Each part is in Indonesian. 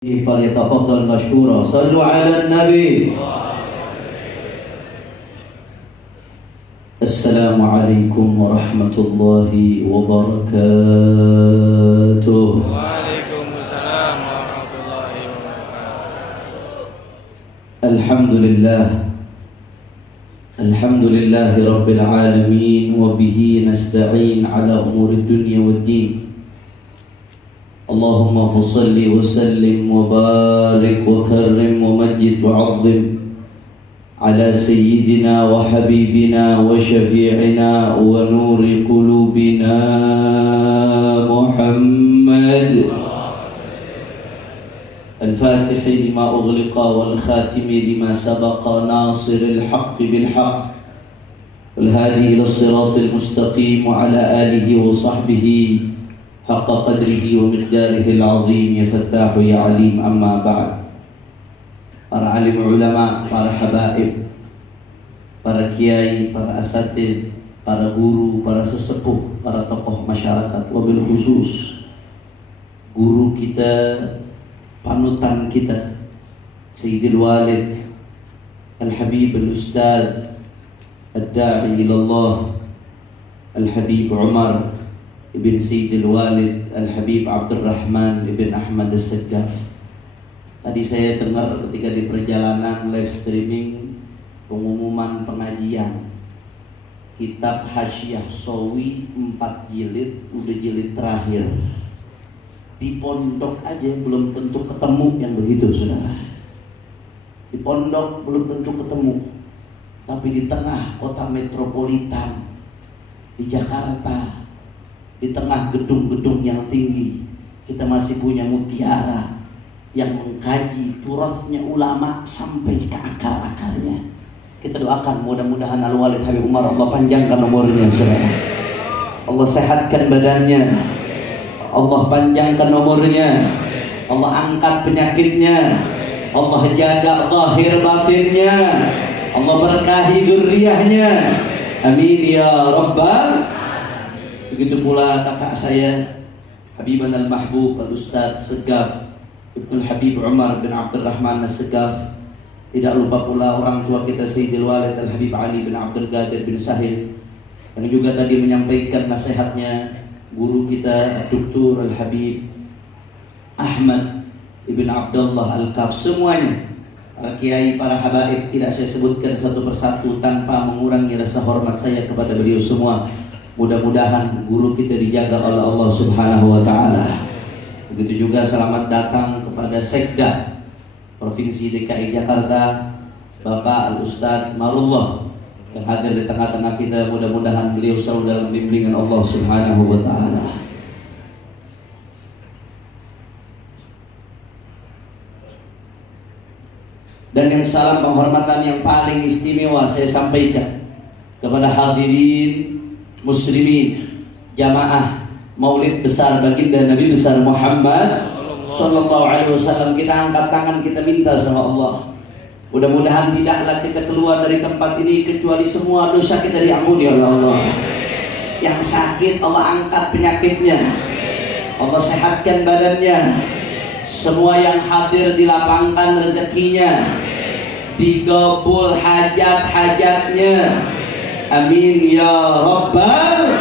فليتفضل مشكورا. صلوا على النبي. السلام عليكم ورحمة الله وبركاته. وعليكم السلام ورحمة الله وبركاته. الحمد لله رب العالمين، وبه نستعين على أمور الدنيا والدين. اللهم فصل وسلم وبارك وكرم ومجد وعظم على سيدنا وحبيبنا وشفيعنا ونور قلوبنا محمد الفاتح لما أغلق والخاتم لما سبق ناصر الحق بالحق والهادي إلى الصراط المستقيم وعلى آله وصحبه حق قدره ومقداره العظيم. يا فتاح يا عليم. أما بعد. Para alim ulama, para habaib, para kiai, para asatid, para guru, para sesepuh, para tokoh masyarakat, wabil khusus guru kita, panutan kita, Sayyidil Walid Al-Habib Al-Ustadz Ad-Da'i ilallah Al-Habib Umar Ibn Sayyidil Walid Al-Habib Abdurrahman Ibn Ahmad As-Saggaf. Tadi saya dengar ketika di perjalanan live streaming pengumuman pengajian kitab Hasyiah Sawi 4 jilid, udah jilid terakhir. Di pondok aja belum tentu ketemu yang begitu, saudara. Di pondok belum tentu ketemu, tapi di tengah kota metropolitan, di Jakarta, di tengah gedung-gedung yang tinggi, kita masih punya mutiara yang mengkaji turasnya ulama sampai ke akar-akarnya. Kita doakan mudah-mudahan Al-Walid Habib Umar Allah panjangkan umurnya, saudara. Allah sehatkan badannya, Allah panjangkan umurnya, Allah angkat penyakitnya, Allah jaga zahir batinnya, Allah berkahi dzurriyyahnya. Amin ya rabbal. Begitu pula kakak saya Habiban Al-Mahbub Al-Ustadz Saggaf Ibnu Habib Umar bin Abdurrahman As-Saggaf. Tidak lupa pula orang tua kita Sayyidil Walid Al-Habib Ali bin Abdul Qadir bin Sahil, yang juga tadi menyampaikan nasihatnya guru kita Dr. Al-Habib Ahmad Ibn Abdullah Al-Kaf. Semuanya para kiai, para habaib, tidak saya sebutkan satu persatu tanpa mengurangi rasa hormat saya kepada beliau semua. Mudah-mudahan guru kita dijaga oleh Allah Subhanahu wa ta'ala. Begitu juga selamat datang kepada Sekda Provinsi DKI Jakarta, Bapak Al-Ustadz Marullah yang hadir di tengah-tengah kita. Mudah-mudahan beliau selalu dalam bimbingan Allah Subhanahu wa ta'ala. Dan yang salam penghormatan yang paling istimewa saya sampaikan kepada hadirin muslimin jamaah Maulid besar baginda Nabi besar Muhammad sallallahu alaihi wasallam. Kita angkat tangan, kita minta sama Allah, mudah-mudahan tidaklah kita keluar dari tempat ini kecuali semua dosa kita diampuni oleh Allah. Yang sakit Allah angkat penyakitnya, Allah sehatkan badannya. Semua yang hadir dilapangkan rezekinya, digabul hajat-hajatnya. Amin ya rabbal.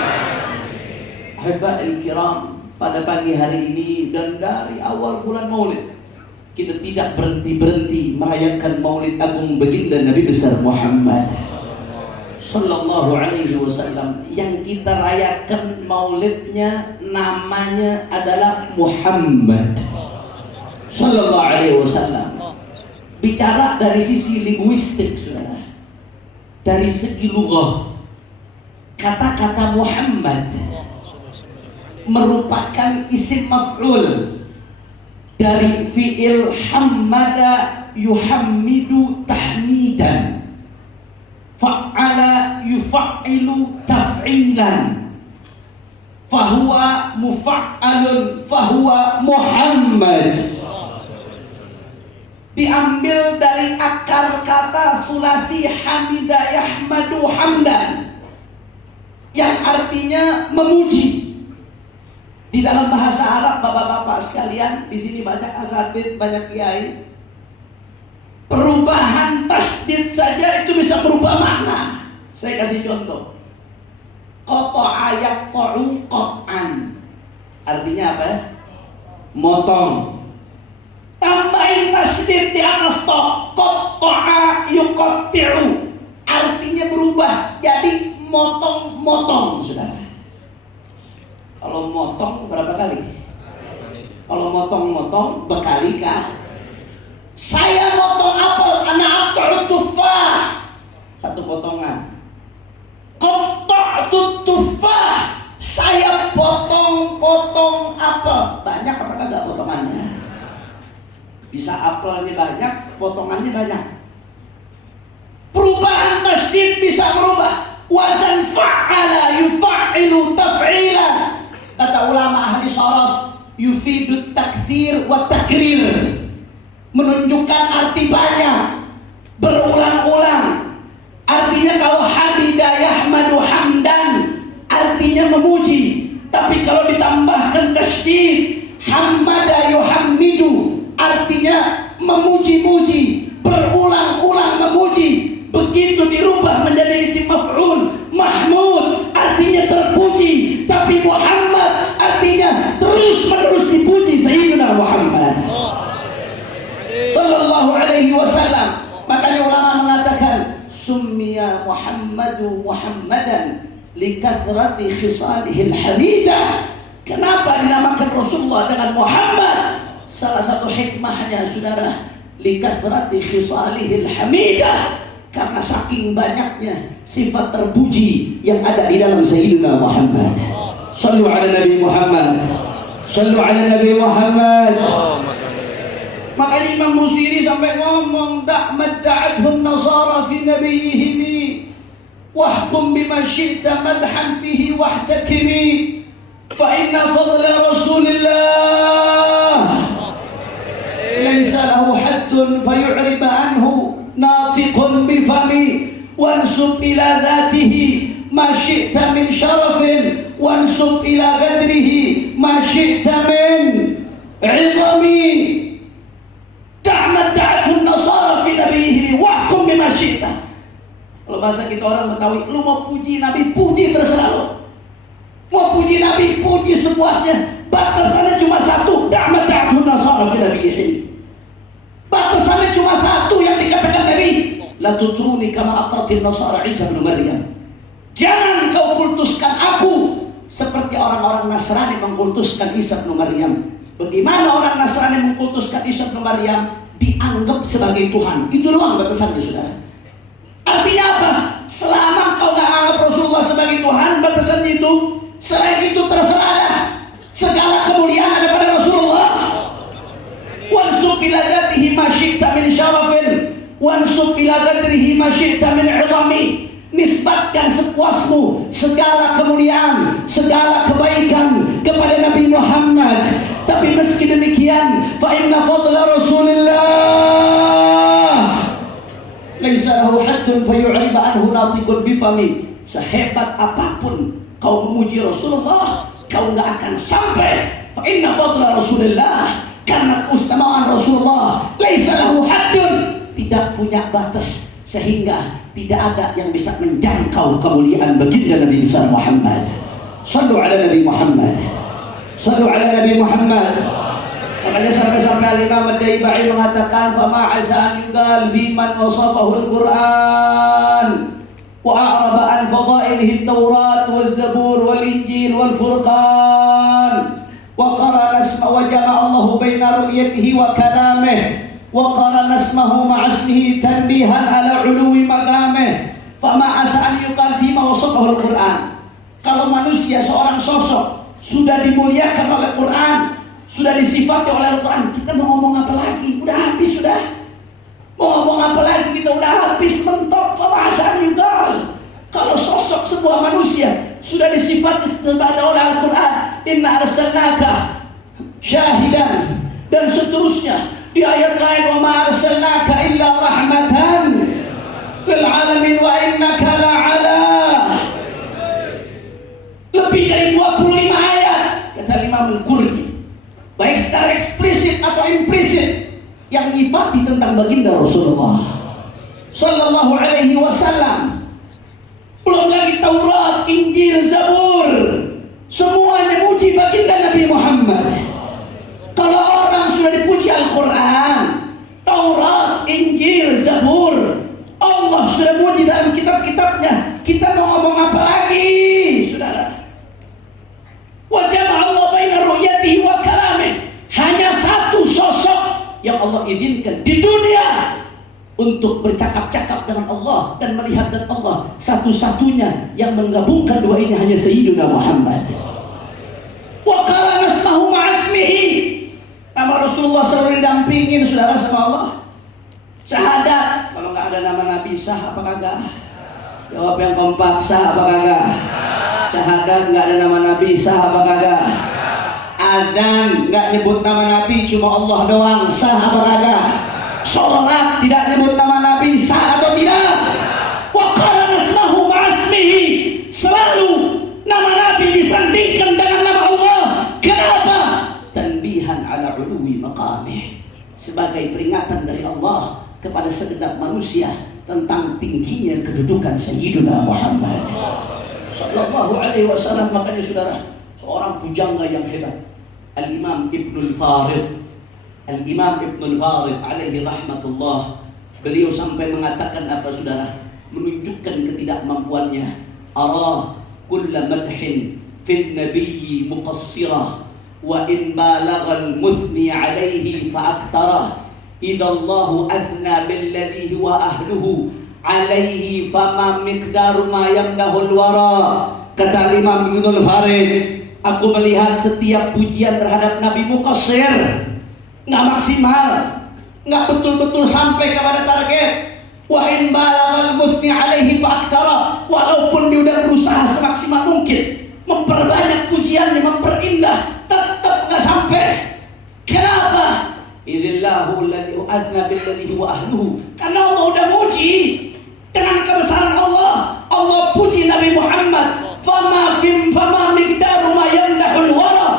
Ahiba'il kiram, pada pagi hari ini dan dari awal bulan Maulid kita tidak berhenti-berhenti merayakan Maulid Agung baginda Nabi besar Muhammad sallallahu alaihi wasallam. Yang kita rayakan maulidnya namanya adalah Muhammad sallallahu alaihi wasallam. Bicara dari sisi linguistik, saudara, dari segi lughah, kata-kata Muhammad merupakan isim maf'ul dari fi'il hammada yuhammidu tahmidan, fa'ala yufa''ilu taf'ilan, fahuwa mufa'alun fahuwa Muhammad. Diambil dari akar kata sulasi hamida yahmadu hamdan, yang artinya memuji. Di dalam bahasa Arab, bapak-bapak sekalian, di sini banyak asatidz, banyak kiai. Perubahan tasdid saja itu bisa berubah makna. Saya kasih contoh. Qata'a yaqta'u qat'an. Artinya apa? Motong. Tambahin tasdid di atas to. Qata'a yuqatti'u. Artinya berubah jadi motong-motong, saudara. Kalau motong berapa kali? Kalau motong-motong berkali kah? Saya motong apel, ana aqta'u tufah. Satu potongan. Qatta'tu tufah. Saya potong-potong apel. Banyak apa enggak potongannya? Bisa apelnya banyak, potongannya banyak. Perubahan tasdid bisa berubah. Wazan fa'ala yufa'ilu taf'ila. Kata ulama ahli sharaf, yufidu takthir wa takrir. Menunjukkan arti banyak, berulang-ulang. Artinya kalau hamida yahmadu hamdan, artinya memuji. Tapi kalau ditambahkan tasydid, hamada yuhammidu, artinya memuji-muji, berulang-ulang memuji. Begitu dirubah menjadi isim maf'ul, mahmud, artinya terpuji. Tapi Muhammad artinya terus-menerus dipuji. Sayyidina Muhammad sallallahu alaihi wasallam. Makanya ulama mengatakan summiya Muhammadu Muhammadan likathrati khisalihil hamidah. Kenapa dinamakan Rasulullah dengan Muhammad? Salah satu hikmahnya, saudara, likathrati khisalihil hamidah, karena saking banyaknya sifat terpuji yang ada di dalam Sayyidina Muhammad. Sallu ala Nabi Muhammad. Sallu ala Nabi Muhammad. Makanya Imam Busiri sampai ngomong, madda'athum nasara fi nabiyihim wahkum bima syi'ta madhan fihi wahtakimi fa inna fadla Rasulillah laysa lahu haddun fayu'rib anhu natiqun bifami wansub ila dhatihi ma syi'ta min syarafin wansub ila qadrihi ma syi'ta min 'idami. Da'atun nasara fi nabiyhi wahkum bima syi'ta. Kalau bahasa kita orang Betawi, lu mau puji Nabi, puji terserah lu. Mau puji Nabi, puji sepuasnya. Batasannya cuma satu, da'atun nasara fi nabiyhi. Batasannya cuma satu yang dikatakan Nabi, la tutruni kama atratin nasara Isa bin Maryam. Jangan kau kultuskan aku seperti orang-orang Nasrani mengkultuskan Isa bin Maryam. Bagaimana orang Nasrani mengkultuskan Isa bin Maryam? Dianggap sebagai Tuhan. Itu doang batasannya, saudara. Artinya apa? Selama kau gak anggap Rasulullah sebagai Tuhan, batasannya itu. Selain itu terserah dah. Segala kemuliaan ada pada Rasulullah. Wansub ila dhatihi ma syi'ta min syarafin wansub ila qadrihi ma syi'ta min 'idami. Nisbatkan sepuasmu segala kemuliaan, segala kebaikan kepada Nabi Muhammad. Tapi meski demikian, fa inna fadla Rasulillah laisa lahu haddun fayu'rib anhu natiqun bifami. Sehebat apapun kau memuji Rasulullah, kau enggak akan sampai. Fa inna fadla Rasulillah, karena keutamaan Rasulullah laisa lahu haddun, tidak punya batas, sehingga tidak ada yang bisa menjangkau kemuliaan baginda Nabi besar Muhammad. Sallu ala Nabi Muhammad. Sallu ala Nabi Muhammad. Makanya sampai-sampai Imam Ad-Daibai mengatakan, fama asa an yuqal fi man wasafahu al-Quran wa a'raba an fadailihi at-Taurat waz-Zabur wal-Injil wal-Furqan wa qarana isma wa jama'a Allah baina ru'yatihi wa kalamihi وقرن اسمه مع اسمه تنبيها على علو مقامه فما عسى أن يقال فيما وصفه القرآن. Kalau manusia seorang sosok sudah dimuliakan oleh Quran, sudah disifati oleh Al-Quran, kita mau ngomong apa lagi? Udah habis sudah. Mau ngomong apa lagi? Kita udah habis mentok. Fama asa an yuqal. Kalau sosok sebuah manusia sudah disifati oleh Al-Quran, inna arsalnaka syahidan, dan seterusnya. Di ayat lain, wa ma arsalnaka illa rahmatan lil alamin wa innaka la'ala. Lebih dari 25 ayat. Kata Imam baik secara eksplisit atau implisit, yang nyifati tentang baginda Rasulullah Sallallahu Alaihi Wasallam. Belum lagi Taurat, Injil, Zabur, semuanya muji baginda Nabi Muhammad. Kalau orang sudah dipuji Al-Quran, Taurat, Injil, Zabur, Allah sudah muji dalam kitab-kitabnya, kita mau ngomong apa lagi, saudara? Wa jama'a Allah baina ru'yatihi wa kalamih. Hanya satu sosok yang Allah izinkan di dunia untuk bercakap-cakap dengan Allah dan melihat dan Allah. Satu-satunya yang menggabungkan dua ini hanya Sayyiduna Muhammad. Wa qala nasmahu ma'asmihi. Nama Rasulullah selalu didampingin, saudara, sama Allah. Syahadat, kalau nggak ada nama Nabi, sah apa kagak? Jawab yang kompak, sah apa kagak? Syahadat nggak ada nama Nabi, sah apa kagak? Adzan nggak nyebut nama Nabi, cuma Allah doang, sah apa kagak? Sholat tidak nyebut nama Nabi, sah atau tidak? Wa qala nasmahu ma'asmihi. Selalu nama Nabi disandingkan dengan nama Allah. Kenapa? Tanbihan ala uluwi maqamih, sebagai peringatan dari Allah kepada segenap manusia tentang tingginya kedudukan Sayyiduna Muhammad Sallallahu Alaihi Wasallam. Makanya saudara, seorang pujangga yang hebat, Al-Imam Ibnul Farid, Al-Imam Ibnul Farid alaihi rahmatullah, beliau sampai mengatakan apa, saudara? Menunjukkan ketidakmampuannya. Arah kulla madhin fin nabiyyi muqassirah, wa in balagha al-muthni alaihi fa aktarah. Idza Allahu athna billadhi huwa ahluhu alaihi fama miqdaru ma yamdahul wara. Kata Imam Ibnul Farid, aku melihat setiap pujian terhadap Nabi muqassir, nggak maksimal, nggak betul-betul sampai kepada target. Wa in balaghal muthni alaihi fa aktsara, walaupun dia udah berusaha semaksimal mungkin memperbanyak pujiannya, memperindah, tetap nggak sampai. Kenapa? Idzillahu alladzi athna billadhi huwa ahluhu. Karena Allah udah muji dengan kebesaran Allah. Allah puji Nabi Muhammad. Fama miqdaru ma yamdahul wara.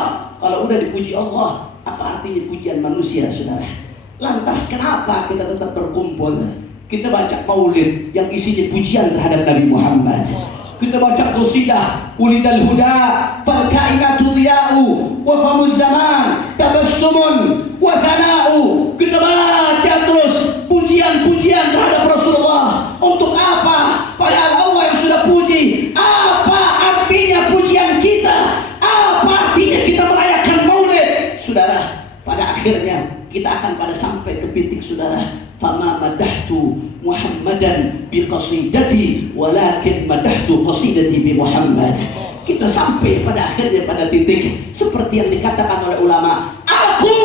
Kalau udah dipuji Allah, apa artinya pujian manusia, saudara? Lantas kenapa kita tetap berkumpul? Kita baca maulid yang isinya pujian terhadap Nabi Muhammad. Kita baca qasidah ulidal huda fal kainatu riya'u wa famuz zaman tabassumun wa thana'u. Kita baca terus pujian-pujian terhadap Rasulullah. Untuk apa? Padahal Allah yang sudah puji. Apa artinya pujian kita? Apa artinya kita merayakan maulid? Saudara, pada akhirnya kita akan pada sampai ke titik, saudara, fama madahtu Muhammadan bi qasidati walakin madahtu qasidati bi Muhammad. Kita sampai pada akhirnya pada titik seperti yang dikatakan oleh ulama, aku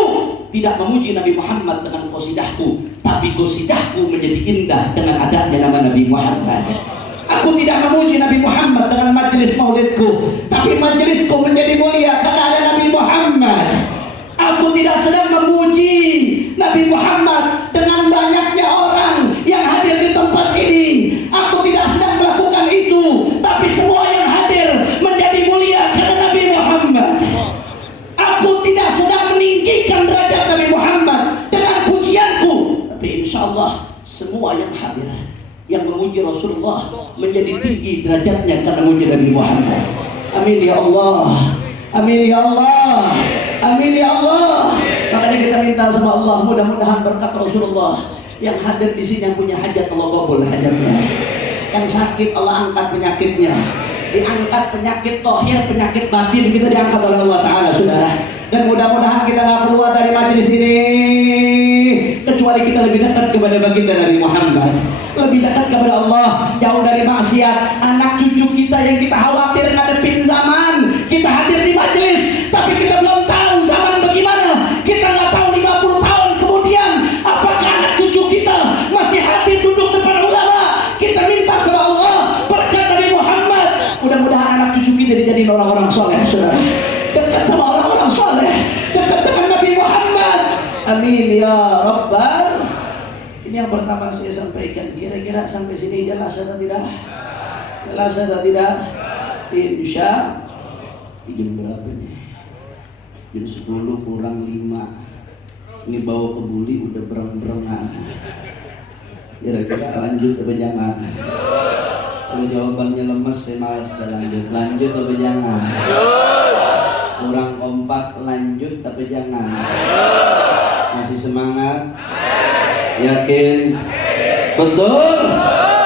tidak memuji Nabi Muhammad dengan qasidahku, tapi qasidahku menjadi indah dengan adanya nama Nabi Muhammad. Aku tidak memuji Nabi Muhammad dengan majelis maulidku, tapi majelisku menjadi mulia karena ada Nabi Muhammad. Aku tidak sedang memuji Nabi Muhammad dengan banyaknya orang yang hadir di tempat ini. Aku tidak sedang melakukan itu, tapi semua yang hadir menjadi mulia karena Nabi Muhammad. Aku tidak sedang meninggikan derajat Nabi Muhammad dengan pujianku, tapi insya Allah semua yang hadir yang memuji Rasulullah menjadi tinggi derajatnya karena memuji Nabi Muhammad. Amin ya Allah. Amin ya Allah. Amin ya Allah. Makanya kita minta sama Allah, mudah-mudahan berkat Rasulullah yang hadir di sini, yang punya hajat Allah kabul hajatnya, yang sakit Allah angkat penyakitnya, diangkat penyakit tohir, penyakit batin kita diangkat oleh Allah Taala, saudara. Dan mudah-mudahan kita nggak keluar dari majelis ini kecuali kita lebih dekat kepada baginda Nabi Muhammad, lebih dekat kepada Allah, jauh dari maksiat. Anak cucu kita yang kita khawatir ngadepin zaman, kita hadir di majelis, tapi kita belum tahu zaman bagaimana. Kita nggak tahu 50 tahun kemudian apakah anak cucu kita masih hadir duduk depan ulama. Kita minta sama Allah berkat Nabi Muhammad, mudah-mudahan anak cucu kita dijadiin orang-orang soleh, saudara, dekat sama orang-orang soleh, dekat dengan Nabi Muhammad. Amin ya Rabbal. Ini yang pertama saya sampaikan. Kira-kira sampai sini jelas atau tidak? Jelas atau tidak? Insya. Jam berapa nih? Jam 10 kurang 5. Ini bawa ke Buli udah bereng-berengan. Kira-kira lanjut apa jangan? Kalau jawabannya lemes saya malas lanjut. Lanjut apa jangan? Kurang kompak, lanjut tapi jangan. Masih semangat? Yakin? Betul?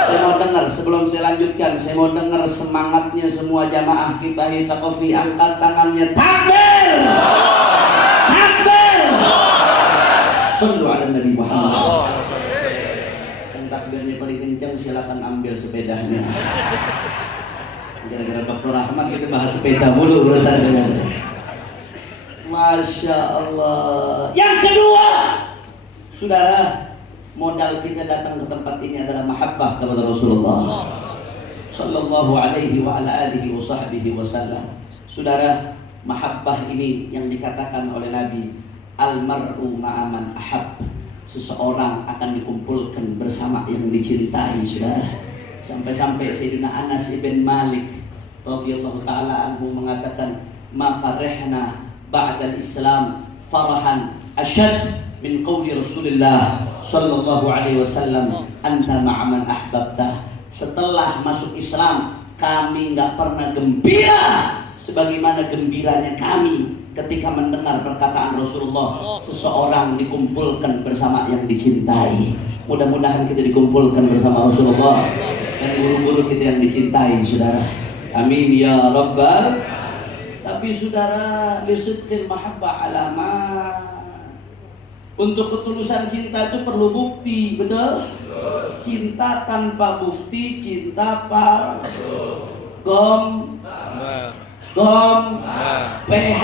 Saya mau dengar sebelum saya lanjutkan, saya mau dengar semangatnya semua jamaah kita Hitakofi, angkat tangannya. Takbir! Takbir! Sallu ala Nabi Muhammad. Yang takbirnya paling kencang silakan ambil sepedanya. Gara-gara Dr. Rahmat kita bahas sepeda mulu urusannya. Masya Allah. Yang kedua, saudara, modal kita datang ke tempat ini adalah mahabbah kepada Rasulullah sallallahu alaihi wa ala alihi wa sahbihi wasallam. Saudara, mahabbah ini yang dikatakan oleh Nabi, almar'u ma'aman ahab. Seseorang akan dikumpulkan bersama yang dicintai, saudara. Sampai-sampai Sayyidina Anas ibn Malik radhiyallahu taala anhu mengatakan, ma farihna ba'da al-Islam farahan asyad min qawli Rasulullah sallallahu alaihi wasallam, anta ma'aman ahbabtah. Setelah masuk Islam, kami enggak pernah gembira sebagaimana gembiranya kami ketika mendengar perkataan Rasulullah, seseorang dikumpulkan bersama yang dicintai. Mudah-mudahan kita dikumpulkan bersama Rasulullah dan guru-guru kita yang dicintai, saudara. Amin ya rabbal. Tapi saudara, lisidqil mahabbah alamat. Untuk ketulusan cinta itu perlu bukti, betul? Cinta tanpa bukti, cinta palsu. Gom, PH,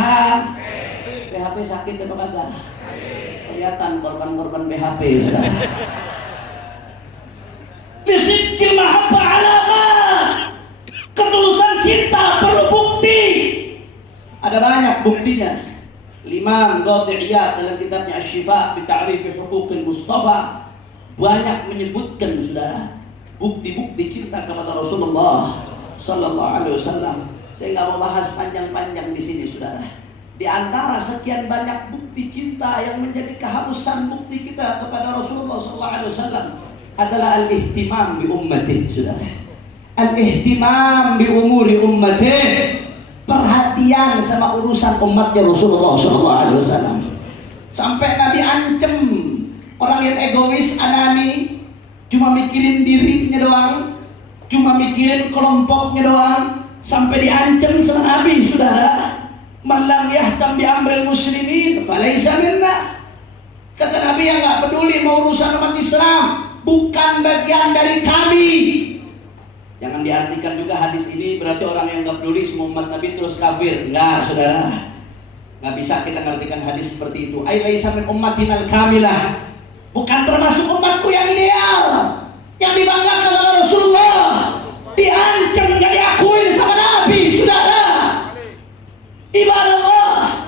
PHP sakit apa kagak? Kelihatan korban-korban PHP, saudara. Lisidqil mahabbah alamat. Ketulusan cinta perlu bukti. Ada banyak buktinya. Imam Qadhi'iyat dalam kitabnya Asy-Syifa bi Ta'rif Huquqil Mustafa banyak menyebutkan, saudara, bukti-bukti cinta kepada Rasulullah sallallahu alaihi wasallam. Saya nggak mau bahas panjang-panjang di sini, saudara. Di antara sekian banyak bukti cinta yang menjadi keharusan bukti kita kepada Rasulullah sallallahu alaihi wasallam adalah al-ihtimam bi ummati, saudara. Al-ihtimam bi umuri ummati. Perhatian sama urusan umatnya Rasulullah SAW. Sampai Nabi ancam orang yang egois, anani, cuma mikirin dirinya doang, cuma mikirin kelompoknya doang. Sampai diancam sama Nabi, saudara, man lam yahtam bi amril muslimin falaysa minna. Kata Nabi, yang gak peduli mau urusan umat Islam bukan bagian dari kami. Jangan diartikan juga hadis ini berarti orang yang gak peduli semua umat Nabi terus kafir. Enggak, saudara. Gak bisa kita mengartikan hadis seperti itu. Ay laisa min ummatin al-kamilah. Bukan termasuk umatku yang ideal, yang dibanggakan oleh Rasulullah. Diancam gak diakuin sama Nabi, saudara. Ibadallah.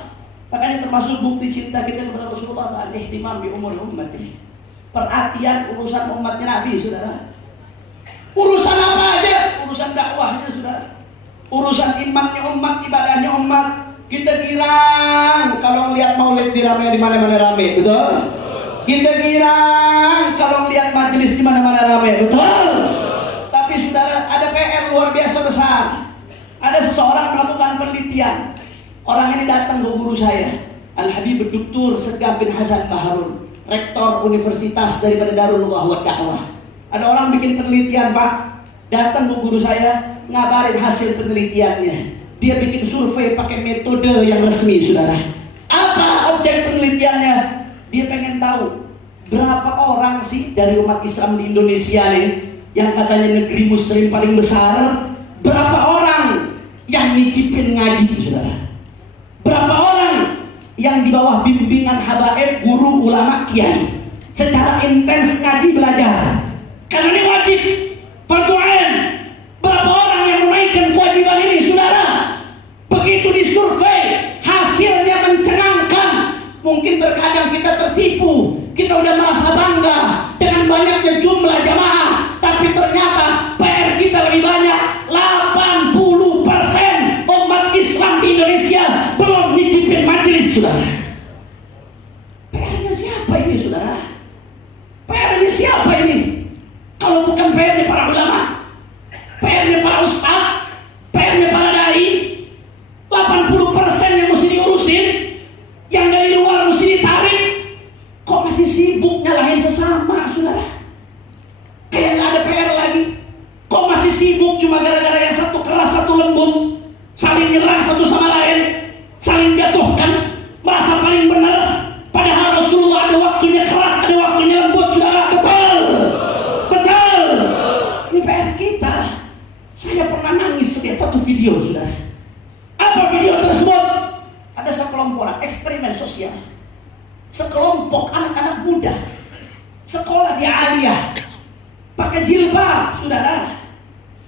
Makanya termasuk bukti cinta kita kepada Rasulullah, al-ihtimam bi umur ummati. Perhatian urusan umatnya Nabi, saudara. Urusan apa aja? Urusan dakwahnya, saudara. Urusan imannya umat, ibadahnya umat. Kita girang kalau melihat maulid ramai di mana-mana ramai, betul? Kita girang kalau melihat majelis di mana-mana ramai, betul? Tapi saudara, ada PR luar biasa besar. Ada seseorang melakukan penelitian. Orang ini datang ke guru saya, Al-Habib Dr. Segaf bin Hasan Baharun, rektor universitas daripada Darul Ukhwah wa Da'wah. Ada orang bikin penelitian, Pak, datang ke guru saya, ngabarin hasil penelitiannya. Dia bikin survei pakai metode yang resmi, saudara. Apa objek penelitiannya? Dia pengen tahu berapa orang sih dari umat Islam di Indonesia nih, yang katanya negeri muslim paling besar, berapa orang yang nyicipin ngaji, saudara? Berapa orang yang di bawah bimbingan habaib, guru, ulama, kiai, secara intens ngaji belajar? Karena ini wajib, fardu ain. Berapa orang yang menaikkan kewajiban ini, saudara? Begitu disurvei, hasilnya mencengangkan. Mungkin terkadang kita tertipu, kita udah merasa bangga dengan banyaknya jumlah jamaah, tapi ternyata PR kita lebih banyak. 80% umat Islam di Indonesia belum nyicipin majelis siapa ini? Kalau bukan PR-nya para ulama, PR-nya para ustaz, PR-nya para dai. 80% yang mesti diurusin, yang dari luar mesti ditarik. Kok masih sibuk nyalahin sesama, saudara? Kayak nggak ada PR lagi. Kok masih sibuk cuma gara-gara yang satu keras, satu lembut, saling nyerang satu sama lain, saling jatuhkan, merasa paling benar. Padahal Rasulullah ada waktunya keras, ada waktunya lembut, saudara. Betul, betul. Ini PR kita. Saya pernah nangis lihat satu video, saudara. Apa video tersebut? Ada sekelompok eksperimen sosial. Sekelompok anak-anak muda sekolah di Aliyah, pakai jilbab, saudara.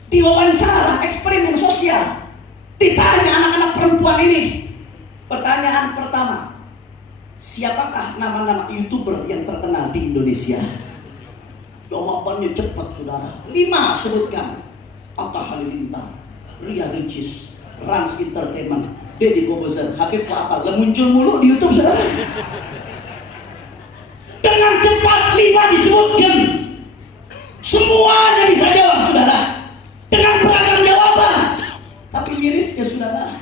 Diwawancara, eksperimen sosial. Ditanya anak-anak perempuan ini. Pertanyaan pertama, siapakah nama-nama YouTuber yang terkenal di Indonesia? Jawabannya cepat, saudara. 5 sebutkan. Atta Halilintar, Ria Ricis, Rans Entertainment, Deddy Kobuzer, Habib Kapal. Muncul mulu di YouTube, saudara. Dengan cepat 5 disebutkan. Semuanya bisa jawab, saudara, dengan beragam jawaban. Tapi mirisnya, saudara,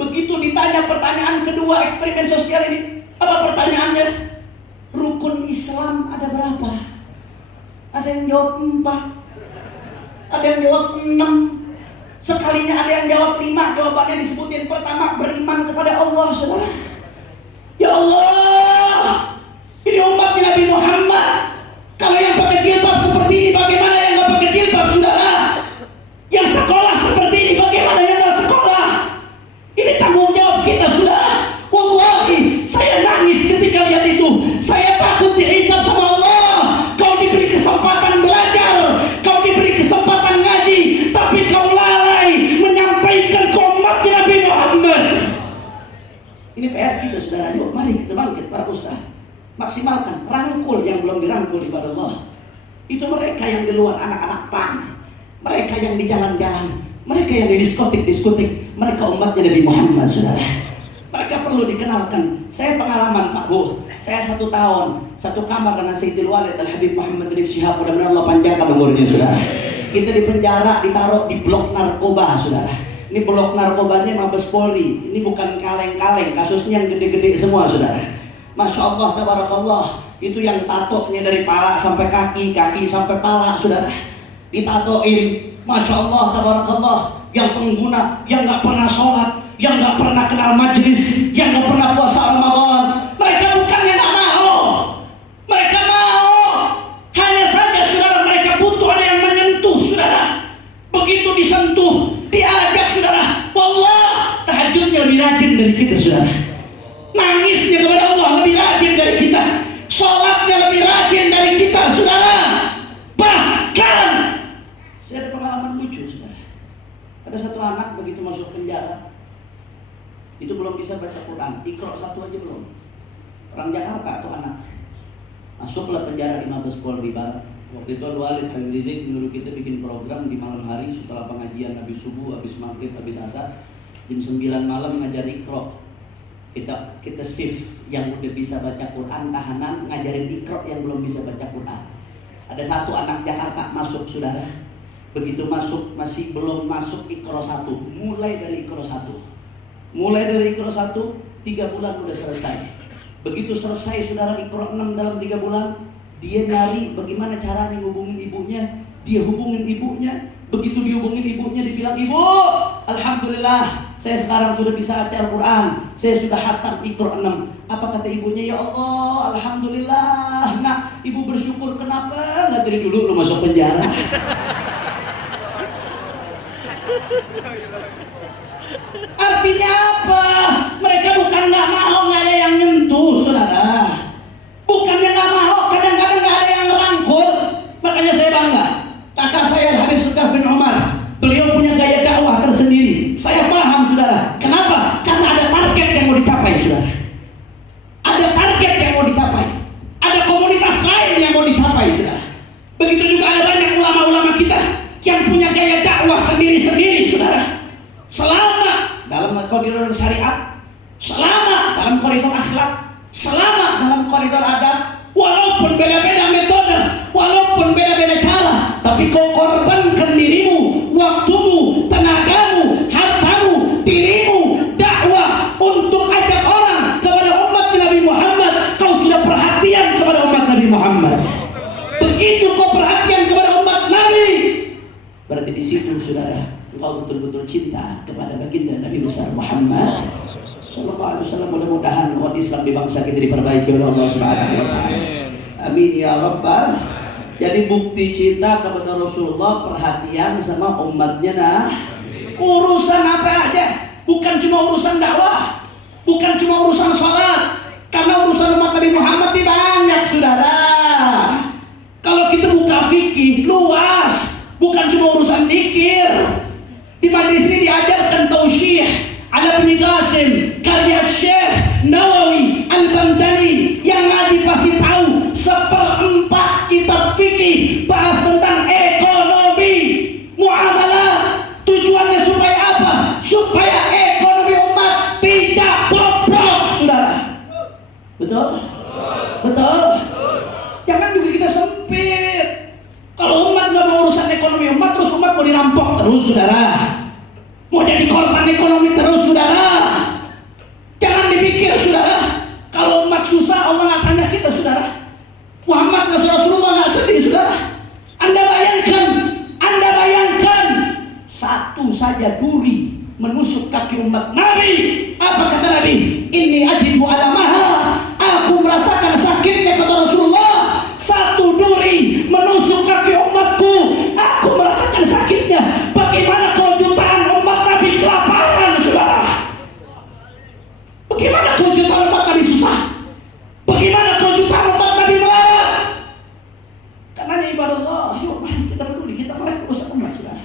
begitu ditanya pertanyaan kedua eksperimen sosial ini, apa pertanyaannya? Rukun Islam ada berapa? Ada yang jawab 4, ada yang jawab 6. Sekalinya ada yang jawab 5. Jawabannya disebutin pertama, beriman kepada Allah, saudara. Ya Allah, ini umatnya Nabi Muhammad. Kalau yang pakai jilbab seperti ini, bagaimana yang nggak pakai jilbab, saudara? Yang sekolah seperti ini, bagaimana yang nggak sekolah? Ini tanggung jawab kita, saudara. Wallahi, saya nangis ketika lihat itu. Saya takut dihisab sama Allah. Kau diberi kesempatan belajar, kau diberi kesempatan ngaji, tapi kau lalai menyampaikan ke umat Nabi Muhammad. Ini PR kita, saudara. Yuk, mari kita bangkit, para ustaz. Maksimalkan, rangkul yang belum dirangkul ibadah Allah. Itu mereka yang di luar, anak-anak PAN, mereka yang di jalan-jalan, mereka yang di diskotik, mereka umatnya Nabi Muhammad, saudara. Mereka perlu dikenalkan. Saya pengalaman, Pak Bu. Saya 1 tahun, 1 kamar dengan Sayyidil Walid Al-Habib Muhammad Rizik Syihab. Mudah-mudahan Allah panjangkan umurnya, saudara. Kita di penjara, ditaruh di blok narkoba, saudara. Ini blok narkobanya Mabes Polri. Ini bukan kaleng-kaleng, kasusnya yang gede-gede semua, saudara. Masya Allah, tabarakallah. Itu yang tatonya dari pala sampai kaki, kaki sampai pala, saudara. Ditatoin, Masya Allah, tabarakallah. Yang pengguna, yang gak pernah sholat, yang gak pernah kenal majelis, yang gak pernah puasa Ramadan. Mereka bukannya gak mau, mereka mau. Hanya saja, saudara, mereka butuh ada yang menyentuh, saudara. Begitu disentuh, diajak, saudara. Wallah, tahajudnya lebih rajin dari kita, saudara. Nangisnya kepada Allah lebih rajin dari kita. Sholatnya lebih rajin dari kita, saudara. Bahkan saya ada pengalaman lucu, saudara. Ada satu anak begitu masuk penjara, itu belum bisa baca Quran, Iqra 1 aja belum. Orang Jakarta tuh anak. Masuklah penjara di Mabes Polri Barat. Waktu itu Al-Walid Habib Rizik menyuruh kita bikin program di malam hari setelah pengajian habis subuh, habis maghrib, habis asar, jam 9 malam ngajar Iqra. Kita shift yang udah bisa baca Quran, tahanan ngajarin Iqra yang belum bisa baca Quran. Ada satu anak Jakarta masuk, saudara. Begitu masuk, masih belum masuk Iqra 1. Mulai dari Iqra 1. Mulai dari Iqra 1, 3 bulan udah selesai. Begitu selesai, saudara, Iqra 6 dalam 3 bulan, dia nyari bagaimana caranya ngubungin ibunya. Dia hubungin ibunya. Begitu dihubungin ibunya, dibilang, "Ibu, alhamdulillah, saya sekarang sudah bisa baca Al-Quran. Saya sudah khatam Iqra 6. Apa kata ibunya? "Ya Allah, alhamdulillah. Nah, ibu bersyukur. Kenapa nggak dari dulu lu masuk penjara?" Artinya apa? Mereka bukan nggak mau, nggak ada yang nyentuh, saudara. Bukannya nggak mau, kadang-kadang nggak ada yang ngerangkul. Makanya saya bangga. Kakak saya Habib Sekar bin Umar, beliau punya gaya dakwah tersendiri. Saya paham, saudara. Kenapa? Karena ada target yang mau dicapai, saudara. Ada target yang mau dicapai. Ada komunitas lain yang mau dicapai, saudara. Begitu juga ada banyak ulama-ulama kita yang punya gaya dakwah sendiri-sendiri, saudara. Selama dalam koridor syariat, selama dalam koridor akhlak, selama dalam koridor adab, walaupun beda-beda metode, tapi kau korbankan dirimu, waktumu, tenagamu, hartamu, dirimu, dakwah untuk ajak orang kepada umat Nabi Muhammad. Kau sudah perhatian kepada umat Nabi Muhammad. Begitu kau perhatian kepada umat Nabi, berarti di situ saudara, engkau betul-betul cinta kepada baginda Nabi besar Muhammad sallallahu alaihi wasallam. Mudah-mudahan umat Islam di bangsa kita diperbaiki oleh Allah Subhanahu wa taala. Amin ya rabbal. Jadi bukti cinta kepada Rasulullah, perhatian sama umatnya. Nah, urusan apa aja, bukan cuma urusan dakwah, bukan cuma urusan sholat, karena urusan umat Nabi Muhammad ini banyak saudara. Kalau kita buka fikih luas, bukan cuma urusan zikir. Di majelis ini diajarkan tausyih ala Ibnu Qasim, karya Syekh Nawawi Al-Bantani. Yang ngaji pasti tahu, 1/4 kitab fikih bahas tentang ekonomi, muamalah. Tujuannya supaya apa? Supaya ekonomi umat tidak bobrok, saudara. Betul? Betul? Jangan juga kita sempit. Kalau umat nggak mau urusan ekonomi umat, terus umat mau dirampok terus, saudara. Mau jadi korban ekonomi terus, saudara. Jangan dipikir, saudara, kalau umat susah Allah nggak tanya kita, saudara. Muhammad Rasulullah nggak sedih, saudara. Anda bayangkan satu saja duri menusuk kaki umat Nabi. Apa kata Nabi? Inni ajidu alamaha. Aku merasakan sakitnya, kata Rasulullah. Satu duri menusuk kaki umatku, aku merasakan sakitnya. Bagaimana kalau jutaan umat Nabi kelaparan, saudara? Bagaimana kalau jutaan umat Nabi susah? Bagaimana kalau jutaan umat Nabi melarat? Karenanya ibadah Allah, yuk mari kita peduli, kita melek urusan umat, saudara.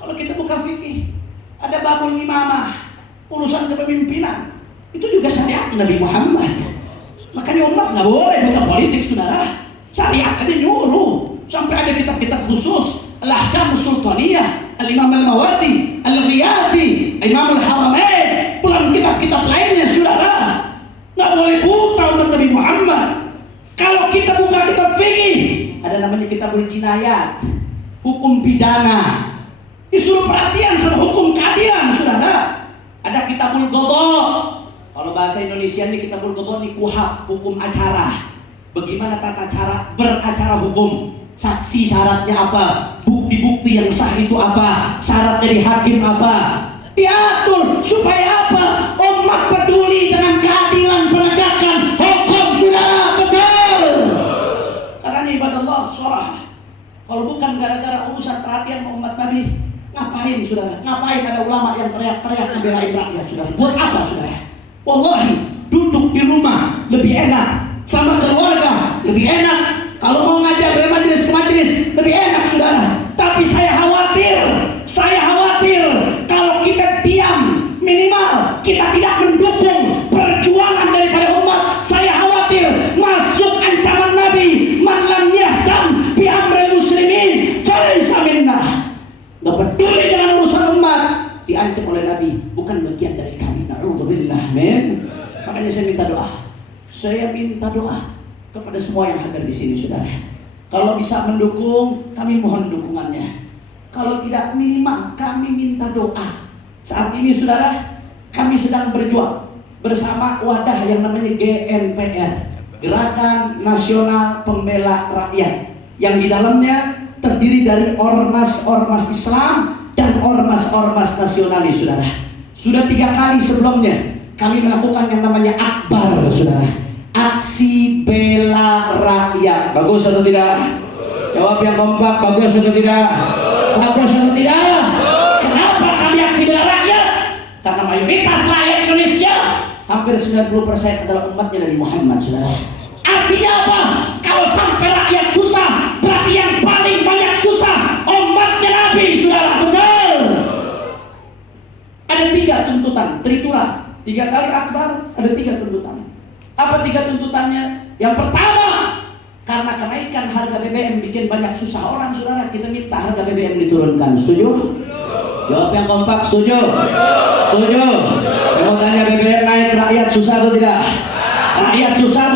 Kalau kita buka fikih, ada babul imamah, urusan kepemimpinan, itu juga syariat Nabi Muhammad. Makanya umat nggak boleh buka politik, saudara. Syariat aja nyuruh. Sampai ada kitab-kitab khusus, Al-Ahkam Sultaniyah, Al-Imam Al-Mawardi, Al-Ghiyati, Imam Al-Haramain, pulang kitab-kitab lainnya, saudara. Nggak boleh buta umat Nabi Muhammad. Kalau kita buka kitab fikih, ada namanya kitabul jinayat, hukum pidana. Disuruh perhatian sama hukum keadilan, saudara. Ada kitabul qadha. Kalau bahasa Indonesia ini kitabul qadha ini kuhab, hukum acara. Bagaimana tata cara beracara hukum? Saksi syaratnya apa? Bukti-bukti yang sah itu apa? Syarat dari hakim apa? Diatur supaya apa? Umat peduli dengan keadilan penegakan hukum, saudara. Betul. Karena ibadah Allah sorah. Kalau bukan gara-gara urusan perhatian umat Nabi, ngapain, saudara? Ngapain ada ulama yang teriak-teriak membelain rakyat, saudara? Buat apa, saudara? Wallahi, duduk di rumah lebih enak, sama keluarga lebih enak. Kalau mau ngajar dari majelis ke majelis lebih enak, saudara. Tapi saya khawatir kalau kita diam, minimal kita tidak mendukung perjuangan daripada umat. Saya khawatir masuk ancaman Nabi, man lam yahdam bi amril muslimin falaysa minnah. Nggak peduli dengan urusan umat, diancam oleh Nabi, bukan bagian dari kami. Na'udzubillah, men. Makanya saya minta doa. Saya minta doa kepada semua yang hadir di sini, saudara. Kalau bisa mendukung, kami mohon dukungannya. Kalau tidak, minimal kami minta doa. Saat ini, saudara, kami sedang berjuang bersama wadah yang namanya GNPR, Gerakan Nasional Pembela Rakyat, yang di dalamnya terdiri dari ormas-ormas Islam dan ormas-ormas nasionalis, saudara. Sudah 3 kali sebelumnya kami melakukan yang namanya akbar, saudara. Aksi bela rakyat. Bagus atau tidak? Jawab yang kompak. Bagus atau tidak? Bagus atau tidak? Kenapa kami aksi bela rakyat? Karena mayoritas rakyat Indonesia, hampir 90% adalah umatnya Nabi Muhammad, saudara. Artinya apa? Kalau sampai rakyat susah, berarti yang paling banyak susah umatnya Nabi, saudara. Betul. Ada 3 tuntutan, tritura. 3 kali akbar, ada 3 tuntutan. Apa 3 tuntutannya? Yang pertama, karena kenaikan harga BBM bikin banyak susah orang, saudara. Kita minta harga BBM diturunkan. Setuju? Jawab yang kompak. Setuju? Setuju? Saya mau tanya, BBM naik, rakyat susah atau tidak? Rakyat susah